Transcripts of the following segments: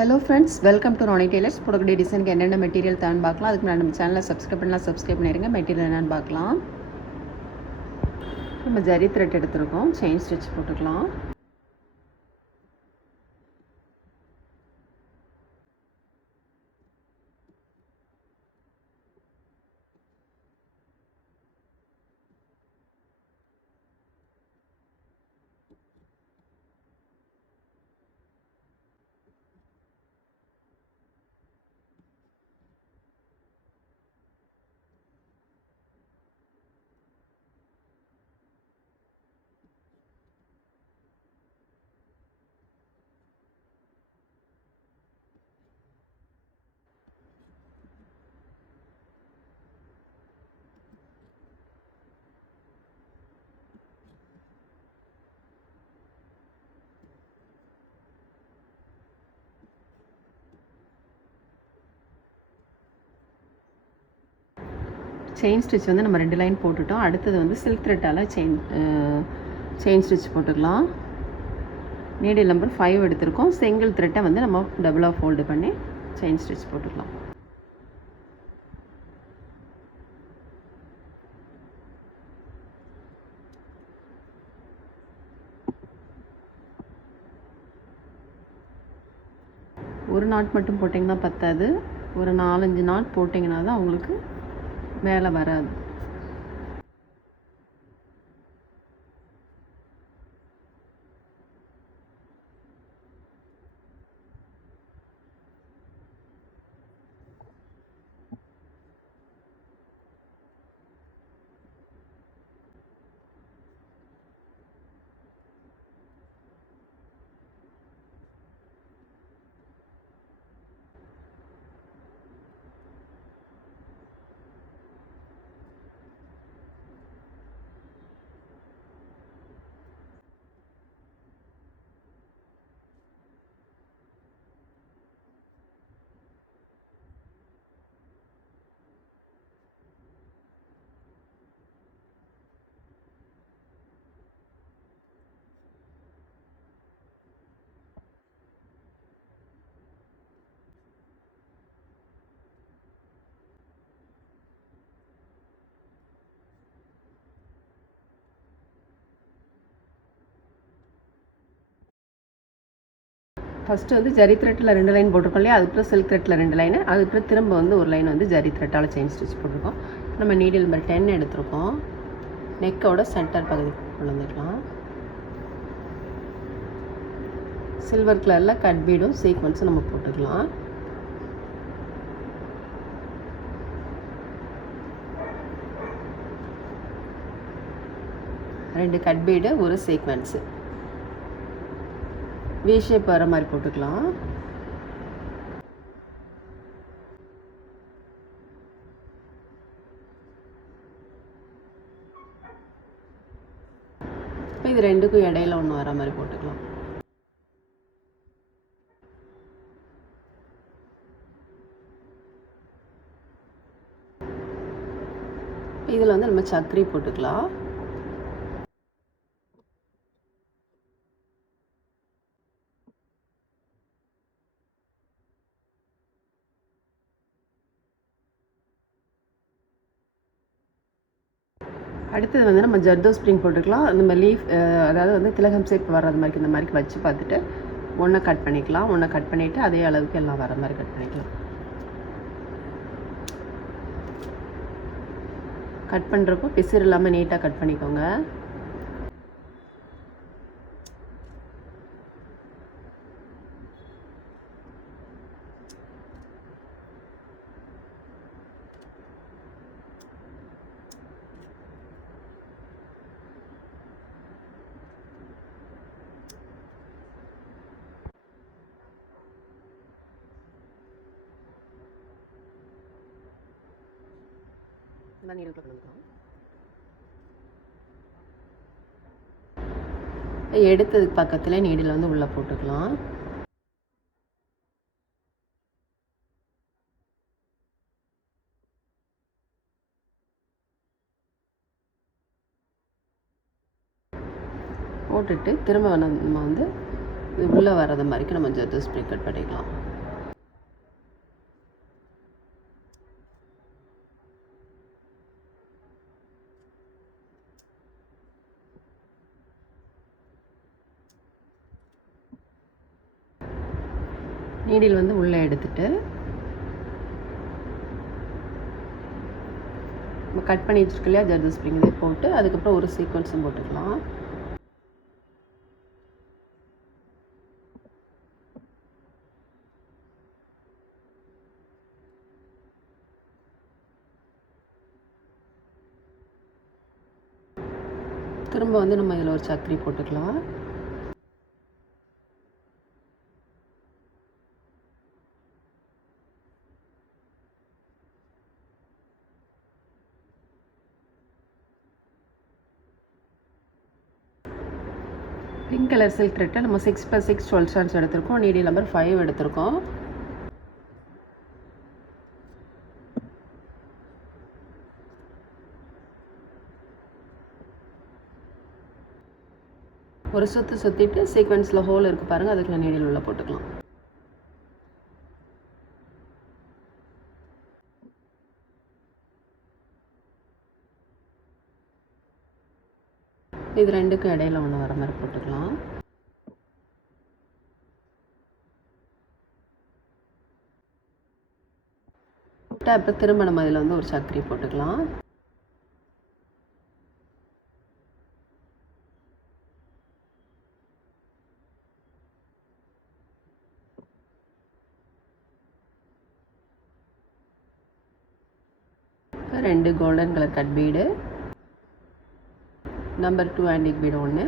Hello friends, welcome to Rani tailors. போடக்கூடிய டிசைனுக்கு என்னென்ன மெட்டீரியல் தேவைன்னு பார்க்கலாம். அதுக்கு நம்ம சேனலை சப்ஸ்கிரைப் பண்ணலாம், சப்ஸ்கிரைப் பண்ணிடுங்க. மெட்டீரியல் என்னென்னு பார்க்கலாம். நம்ம ஜரி த்ரெட் எடுத்துருக்கோம், செயின் ஸ்டிச் போட்டுக்கலாம். செயின் ஸ்டிச் வந்து நம்ம 2 லைன் போட்டுட்டோம். அடுத்தது வந்து சில்க் த்ரெட்டால் செயின் ஸ்டிச் போட்டுக்கலாம். நீடில் நம்பர் 5 எடுத்திருக்கோம். சிங்கிள் த்ரெட்டை வந்து நம்ம டபுளாக ஃபோல்டு பண்ணி செயின் ஸ்டிச் போட்டுக்கலாம். ஒரு நாட் மட்டும் போட்டிங்கன்னா பத்தாது, ஒரு 4-5 நாட் போட்டிங்கன்னா தான் உங்களுக்கு மேலே வராது. ஃபஸ்ட்டு வந்து ஜரி த்ரெட்டில் 2 லைன் போட்டிருக்கோம் இல்லையா, அதுக்கப்புறம் சில்க் த்ரெட்டில் 2 லைனு, அதுக்கப்புறம் திரும்ப வந்து ஒரு லைன் வந்து ஜரி த்ரெட்டால் செயின் ஸ்டிச் போட்டிருக்கோம். நம்ம நீடில் நம்பர் 10 எடுத்திருக்கோம். நெக்கோட சென்டர் பகுதி கொண்டு வந்துக்கலாம். சில்வர் கலரில் கட் பீடும் சீக்வன்ஸும் நம்ம போட்டுக்கலாம். ரெண்டு கட் பீடு, ஒரு சீக்வன்ஸு வி ஷேப் வர மாதிரி போட்டுக்கலாம். இப்போ இது ரெண்டுக்கும் இடையில ஒன்று வர மாதிரி போட்டுக்கலாம். இதில் வந்து நம்ம சக்கரி போட்டுக்கலாம். அடுத்தது வந்து நம்ம ஜர்தோ ஸ்ப்ரிங் போட்டுக்கலாம். நம்ம லீஃப் அதாவது வந்து திலகம் ஷேப் வர்றது மாதிரி இந்த மாதிரி வச்சு பார்த்துட்டு ஒன்றை கட் பண்ணிக்கலாம். ஒன்றை கட் பண்ணிவிட்டு அதே அளவுக்கு எல்லாம் வர மாதிரி கட் பண்ணிக்கலாம். கட் பண்ணுறப்போ பிசிறு இல்லாமல் நீட்டாக கட் பண்ணிக்கோங்க. நீடில் போட்டுக்கலாம். எடுத்ததுக்கு பக்கத்தில் நீடில் வந்து உள்ளே போட்டுக்கலாம். போட்டுட்டு திரும்ப நம்ம வந்து உள்ளே வர்றது மாதிரிக்கு நம்ம ஜர்தோ ஸ்ப்ரிங் கட் பண்ணிக்கலாம். நீடில் வந்து உள்ளே எடுத்துட்டு நம்ம கட் பண்ணி வச்சுருக்க இல்லையா ஜர்தோ ஸ்ப்ரிங் இதை போட்டு அதுக்கப்புறம் ஒரு சீக்வன்ஸும் போட்டுக்கலாம். திரும்ப வந்து நம்ம இதில் ஒரு சக்கரி போட்டுக்கலாம். பிங்க் கலர் சில்க் த்ரெட்டை நம்ம 6x6 12 ஸ்டார்ஸ் எடுத்திருக்கோம். நீடில் நம்பர் 5 எடுத்திருக்கோம். ஒரு சுற்றிட்டு சீக்வென்ஸில் ஹோல் இருக்குது பாருங்கள், அதுக்குள்ள நீடில் உள்ள போட்டுக்கலாம். இது ரெண்டுக்கும் இடையில ஒன்று வர மாதிரி போட்டுக்கலாம். அப்புறம் திரும்ப நம்ம இதில் வந்து ஒரு சக்கரி போட்டுக்கலாம். ரெண்டு golden colour cut bead, number 2 antique bead ஒன்று,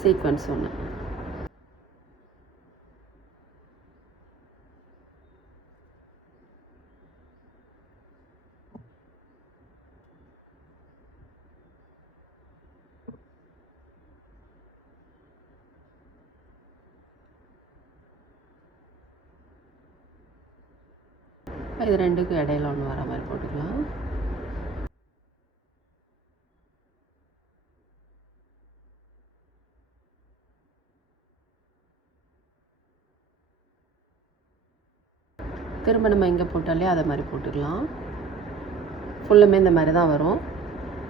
சீக்வன்ஸ் ஒன்று. இது ரெண்டுக்கும் இடையில ஒன்று வர மாதிரி போட்டுக்கலாம். திரும்ப நம்ம இங்கே போட்டாலே அதை மாதிரி போட்டுக்கலாம். ஃபுல்லுமே இந்த மாதிரி தான் வரும்.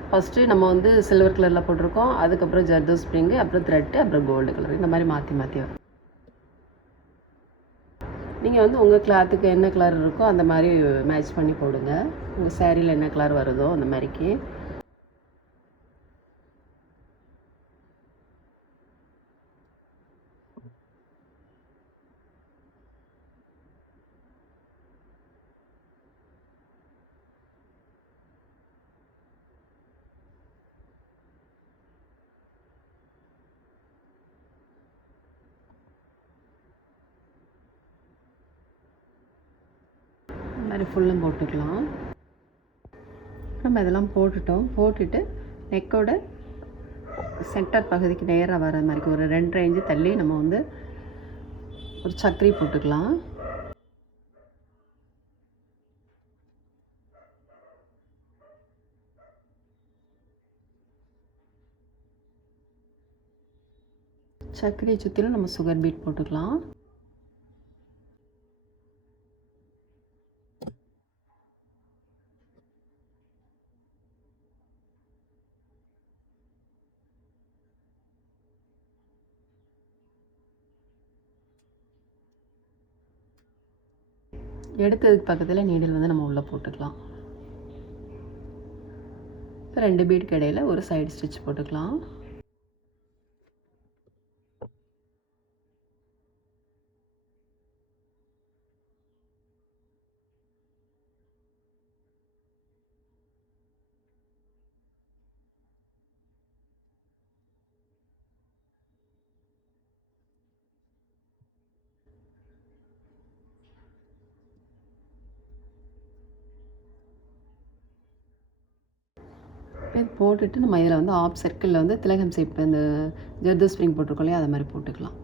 ஃபஸ்ட்டு நம்ம வந்து சில்வர் கலரில் போட்டிருக்கோம், அதுக்கப்புறம் ஜர்தோ ஸ்ப்ரிங்கு, அப்புறம் த்ரெட்டு, அப்புறம் கோல்டு கலர், இந்த மாதிரி மாற்றி மாற்றி வரும். நீங்கள் வந்து உங்கள் கிளாத்துக்கு என்ன கலர் இருக்கோ அந்த மாதிரி மேட்ச் பண்ணி போடுங்க. உங்கள் சேரீயில் என்ன கலர் வருதோ அந்த மாதிரிக்கு. மாதிரி ஃபுல்லும் போட்டுக்கலாம். நம்ம இதெல்லாம் போட்டுட்டு நெக்கோட சென்டர் பகுதிக்கு நேராக வர மாதிரி ஒரு 2 இன்ச்சு தள்ளி நம்ம வந்து ஒரு சக்கரி போட்டுக்கலாம். சக்கரியை சுற்றிலும் நம்ம சுகர் பீட் போட்டுக்கலாம். எடுத்ததுக்கு பக்கத்தில் நீடில் வந்து நம்ம உள்ளே போட்டுக்கலாம். இப்போ 2 பீடுக்கு இடையில் ஒரு சைடு ஸ்டிச் போட்டுக்கலாம். இது போட்டுட்டு நம்ம இதில் வந்து ஆஃப் சர்க்கிளில் வந்து திலகம் ஷேப் இந்த ஜர்தோ ஸ்ப்ரிங் போட்டிருக்கோம் இல்லையா, அதை மாதிரி போட்டுக்கலாம்.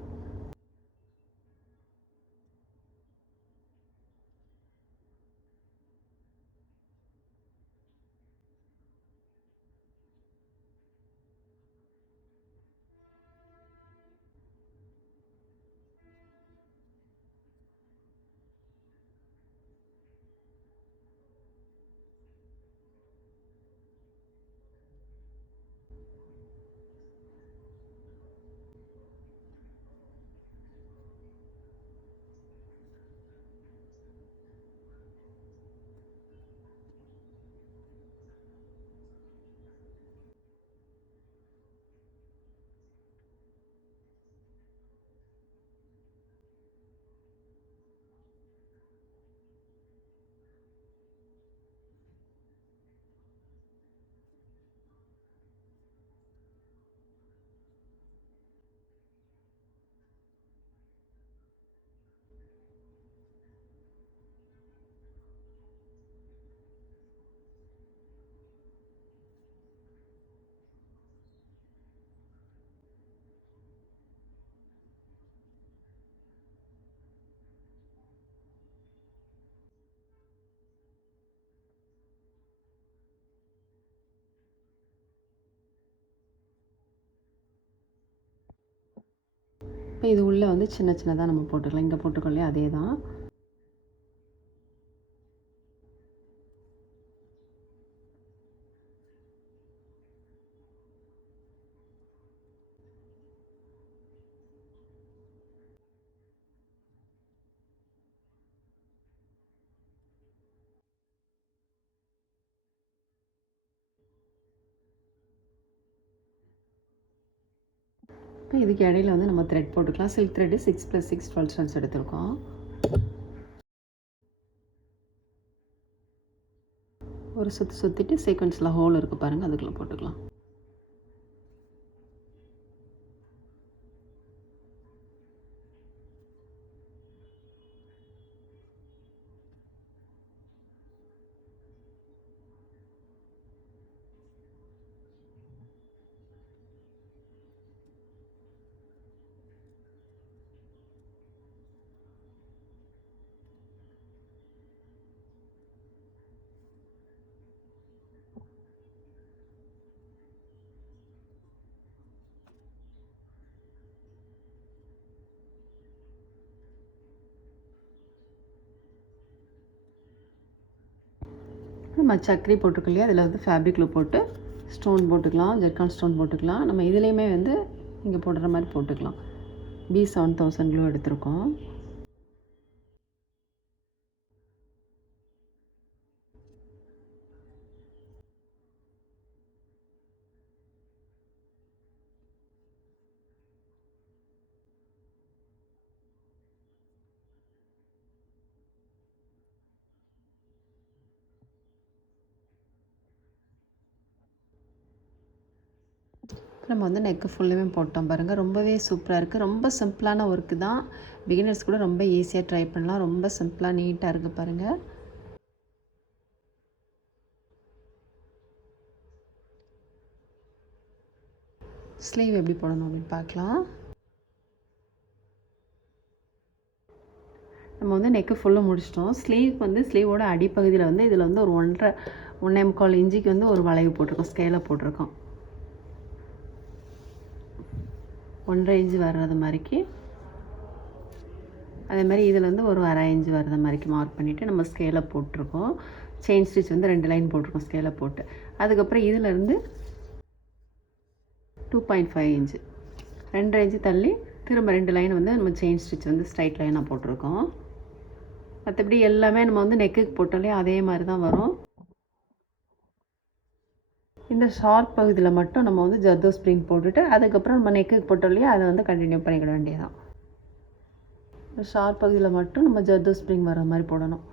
இப்போ இது உள்ளே வந்து சின்ன சின்னதாக நம்ம போட்டுக்கலாம். இங்கே போட்டுக்கொள்ளே அதே தான். இப்போ இதுக்கு இடையில வந்து நம்ம த்ரெட் போட்டுக்கலாம். சில்க் த்ரெட்டு 6+6 12 ஸ்டென்ஸ் எடுத்திருக்கோம். ஒரு சுற்றிட்டு சீக்வன்ஸில் ஹோல் இருக்குது பாருங்கள், அதுக்குள்ளே போட்டுக்கலாம். நம்ம சக்கரி போட்டுக்கோ இல்லையா, அதில் வந்து ஃபேப்ரிக் க்ளூ போட்டு ஸ்டோன் போட்டுக்கலாம். ஜெர்கான் ஸ்டோன் போட்டுக்கலாம். நம்ம இதுலேயுமே வந்து இங்கே போடுற மாதிரி போட்டுக்கலாம். B7000 க்ளூ எடுத்திருக்கோம். நம்ம வந்து நெக்கு ஃபுல்லுமே போட்டோம் பாருங்கள். ரொம்பவே சூப்பராக இருக்குது. ரொம்ப சிம்பிளான ஒர்க்கு தான். பிகினர்ஸ் கூட ரொம்ப ஈஸியாக ட்ரை பண்ணலாம். ரொம்ப சிம்பிளாக நீட்டாக இருக்குது பாருங்கள். ஸ்லீவ் எப்படி போடணும் அப்படின்னு பார்க்கலாம். நம்ம வந்து நெக்கு ஃபுல்லாக முடிச்சிட்டோம். ஸ்லீவ் வந்து ஸ்லீவோட அடிப்பகுதியில் வந்து இதில் வந்து ஒரு 1.25 இன்ச்சுக்கு வந்து ஒரு வளைவு போட்டிருக்கோம். ஸ்கேலை போட்டிருக்கோம். 1.5 இன்ச்சு வர்றது மாதிரிக்கு, அதே மாதிரி இதில் வந்து ஒரு 1/2 இன்ச்சு வர்றது மாதிரிக்கு மார்க் பண்ணிவிட்டு நம்ம ஸ்கேலை போட்டிருக்கோம். செயின் ஸ்டிச் வந்து 2 லைன் போட்டிருக்கோம் ஸ்கேலை போட்டு. அதுக்கப்புறம் இதிலேருந்து 2.5 இன்ச்சு 2.5 இன்ச்சு தள்ளி திரும்ப 2 லைன் வந்து நம்ம செயின் ஸ்டிச் வந்து ஸ்ட்ரைட் லைனாக போட்டிருக்கோம். மற்றபடி எல்லாமே நம்ம வந்து நெக்குக்கு போட்டாலே அதே மாதிரி தான் வரும். இந்த ஷார்ப் பகுதியில் மட்டும் நம்ம வந்து ஜர்தோ ஸ்ப்ரிங் போட்டுட்டு அதுக்கப்புறம் நம்ம நெக்குக்கு போட்டோம் அதை வந்து கண்டினியூ பண்ணிக்கிட வேண்டியதான். ஷார்ப் பகுதியில் மட்டும் நம்ம ஜர்தோ ஸ்ப்ரிங் வர மாதிரி போடணும்.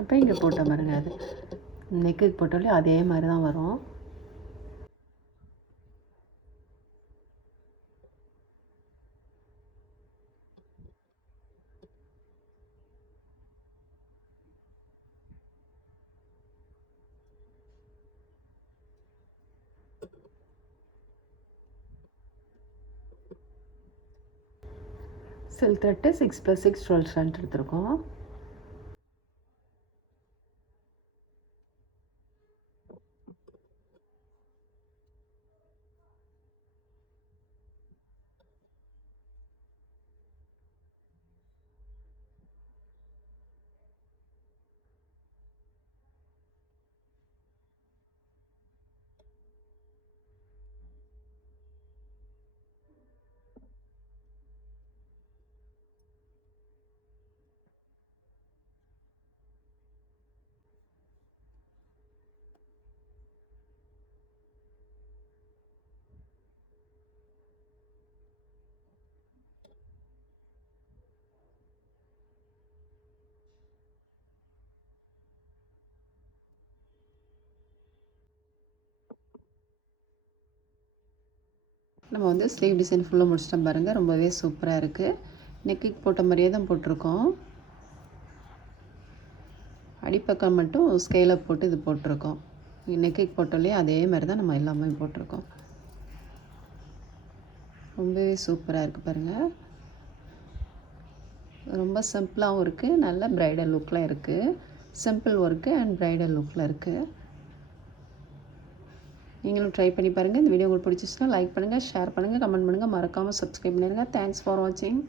அப்போ இங்கே போட்ட பாருங்க, அது நெக்குக்கு போட்டாலே அதே மாதிரி தான் வரும். சில்க் த்ரெட்டு 6+6 12 ஸ்ட்ராண்ட் எடுத்திருக்கோம். நம்ம வந்து ஸ்லீவ் டிசைன் ஃபுல்லாக முடிச்சிட்டோம் பாருங்கள். ரொம்பவே சூப்பராக இருக்குது. நெக்குக்கு போட்ட மாதிரியே தான் போட்டிருக்கோம். அடிப்பக்கம் மட்டும் ஸ்கேலை போட்டு இது போட்டிருக்கோம். நெக்குக்கு போட்டோலையே அதே மாதிரி தான் நம்ம எல்லாமே போட்டிருக்கோம். ரொம்பவே சூப்பராக இருக்குது பாருங்கள். ரொம்ப சிம்பிளாகவும் இருக்குது, நல்ல ப்ரைடல் லுக்கில் இருக்குது. சிம்பிள் ஒர்க்கு அண்ட் ப்ரைடல் லுக்கில் இருக்குது. நீங்களும் ட்ரை பண்ணி பாருங்கள். இந்த வீடியோ உங்களுக்கு பிடிச்சிச்சுன்னா லைக் பண்ணுங்கள், ஷேர் பண்ணுங்கள், கமெண்ட் பண்ணுங்கள், மறக்காமல் சப்ஸ்கிரைப் பண்ணிடுங்க. தேங்க்ஸ் ஃபார் வாட்சிங்.